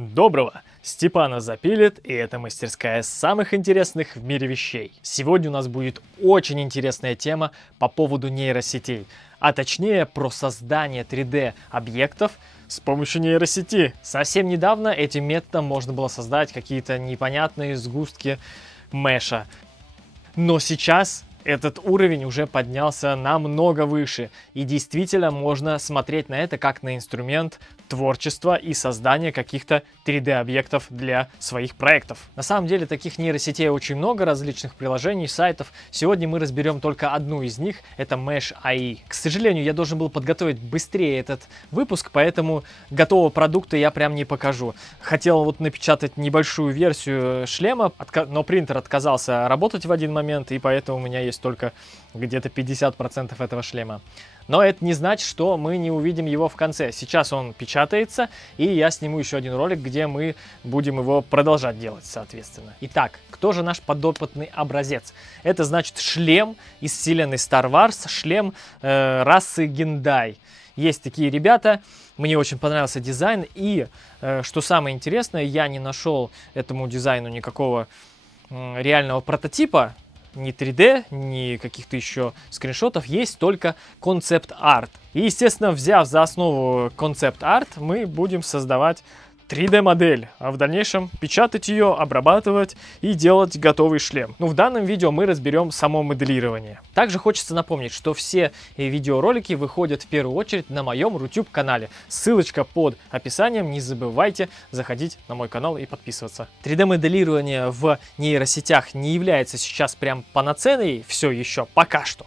Доброго! Степанов запилит, и это мастерская самых интересных в мире вещей. Сегодня у нас будет очень интересная тема по поводу нейросетей, а точнее про создание 3D объектов с помощью нейросети. Совсем недавно этим методом можно было создать какие-то непонятные сгустки меша. Но сейчас этот уровень уже поднялся намного выше, и действительно можно смотреть на это как на инструмент творчества и создания каких-то 3D-объектов для своих проектов. На самом деле таких нейросетей очень много, различных приложений, сайтов. Сегодня мы разберем только одну из них, это Mesh AI. К сожалению, я должен был подготовить быстрее этот выпуск, поэтому готового продукта я прям не покажу. Хотел вот напечатать небольшую версию шлема, но принтер отказался работать в один момент, и поэтому у меня есть только где-то 50% этого шлема. Но это не значит, что мы не увидим его в конце. Сейчас он печатается, и я сниму еще один ролик, где мы будем его продолжать делать, соответственно. Итак, кто же наш подопытный образец? Это значит шлем из вселенной Star Wars, шлем расы Гендай. Есть такие ребята, мне очень понравился дизайн, и что самое интересное, я не нашел этому дизайну никакого реального прототипа, ни 3D, ни каких-то еще скриншотов, есть только концепт-арт. И, естественно, взяв за основу концепт-арт, мы будем создавать 3D-модель, а в дальнейшем печатать ее, обрабатывать и делать готовый шлем. Ну, в данном видео мы разберем само моделирование. Также хочется напомнить, что все видеоролики выходят в первую очередь на моем YouTube канале. Ссылочка под описанием, не забывайте заходить на мой канал и подписываться. 3D-моделирование в нейросетях не является сейчас прям панацеей, все еще пока что.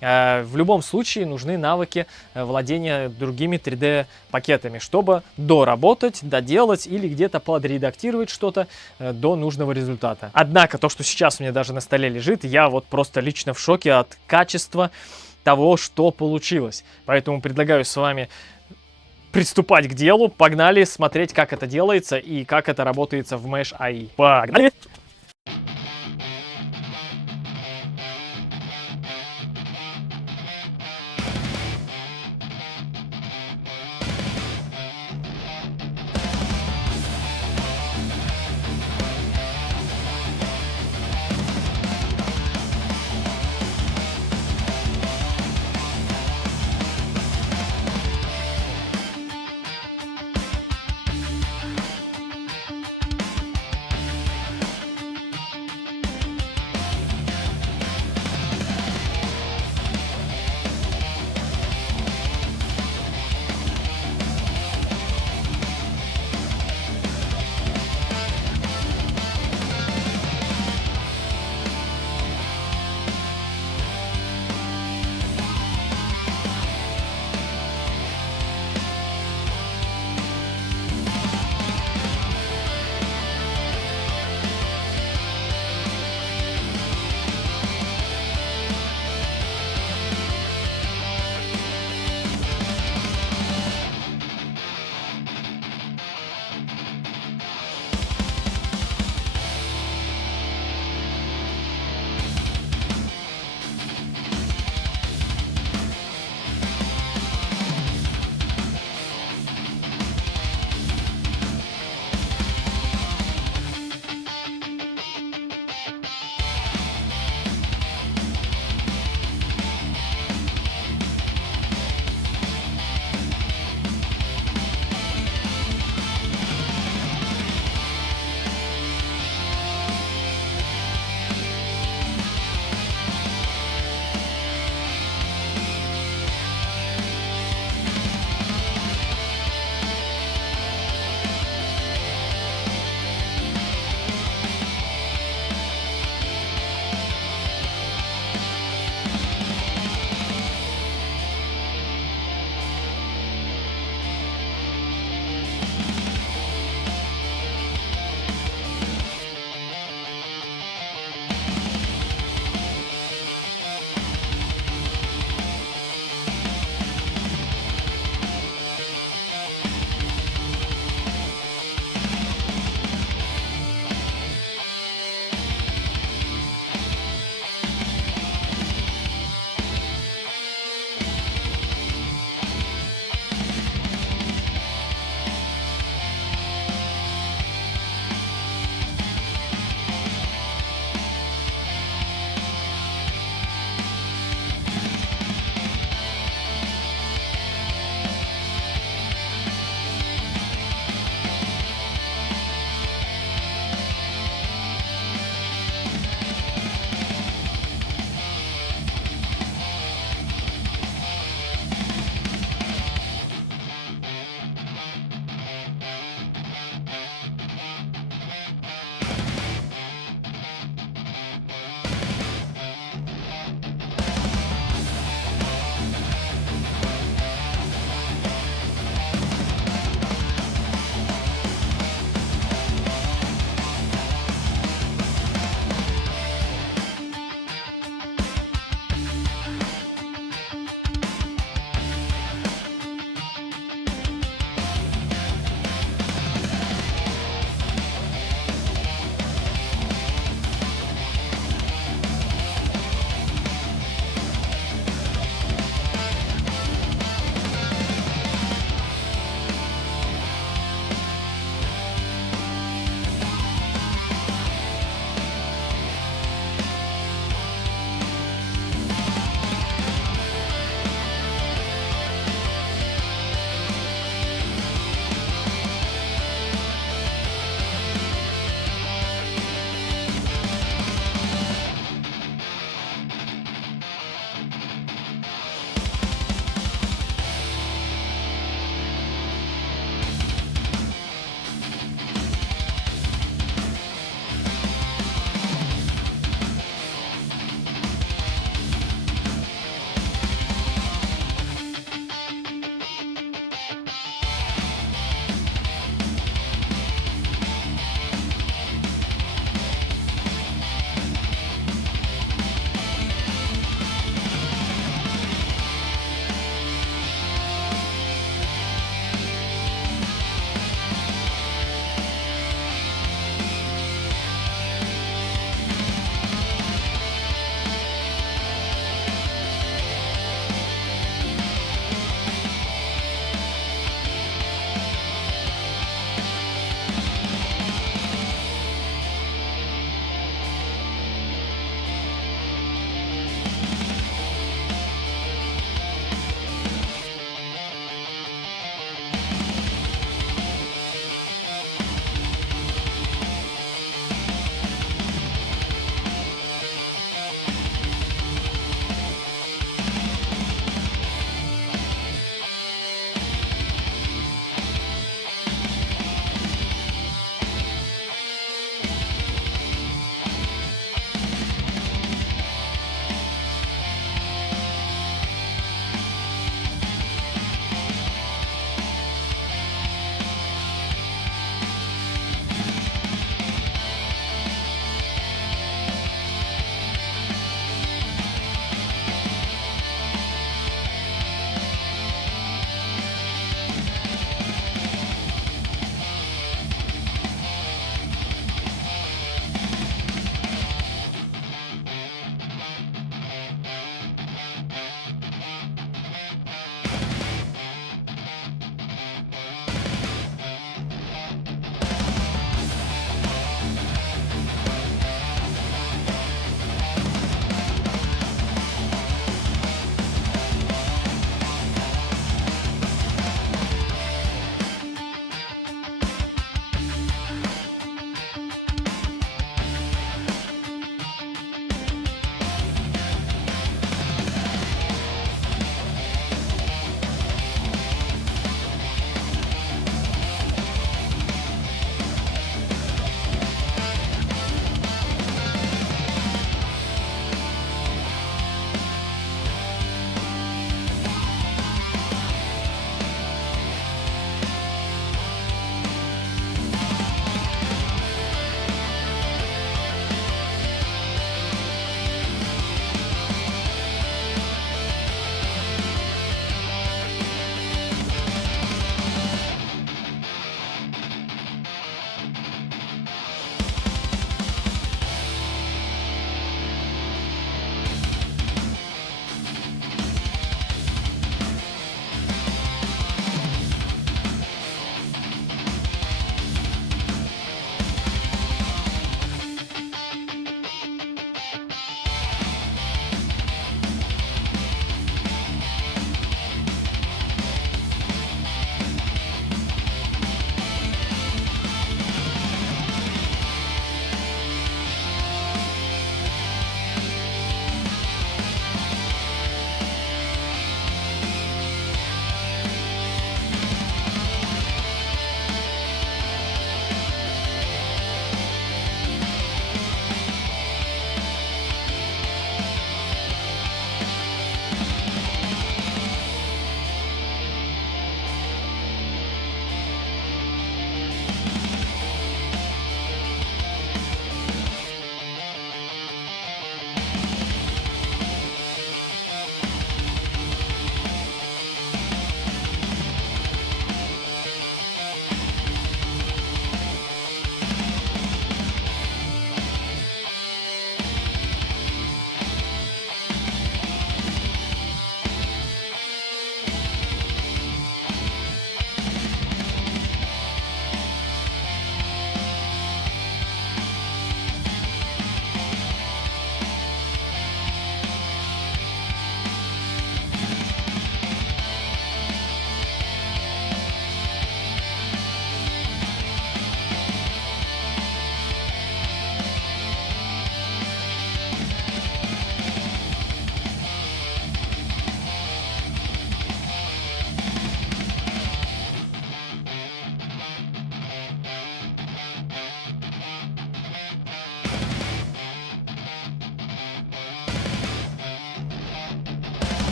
В любом случае нужны навыки владения другими 3D-пакетами, чтобы доработать, доделать или где-то подредактировать что-то до нужного результата. Однако то, что сейчас у меня даже на столе лежит, я вот просто лично в шоке от качества того, что получилось. Поэтому предлагаю с вами приступать к делу. Погнали смотреть, как это делается и как это работает в Mesh AI. Погнали!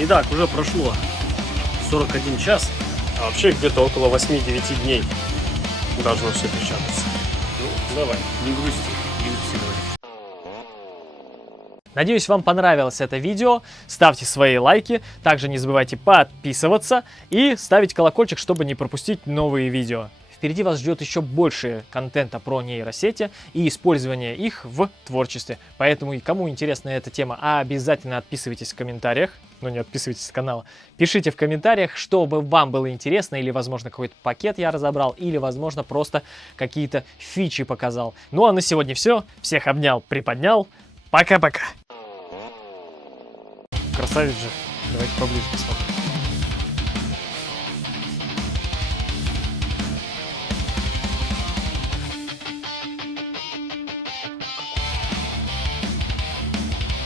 Итак, уже прошло 41 час, а вообще где-то около 8-9 дней должно все печататься. Ну, давай, не грусти, не усиливай. Надеюсь, вам понравилось это видео. Ставьте свои лайки. Также не забывайте подписываться и ставить колокольчик, чтобы не пропустить новые видео. Впереди вас ждет еще больше контента про нейросети и использование их в творчестве. Поэтому, кому интересна эта тема, обязательно отписывайтесь в комментариях. Ну, не отписывайтесь с канала. Пишите в комментариях, чтобы вам было интересно, или, возможно, какой-то пакет я разобрал, или, возможно, просто какие-то фичи показал. Ну, а на сегодня все. Всех обнял, приподнял. Пока-пока. Красавец же. Давайте поближе посмотрим.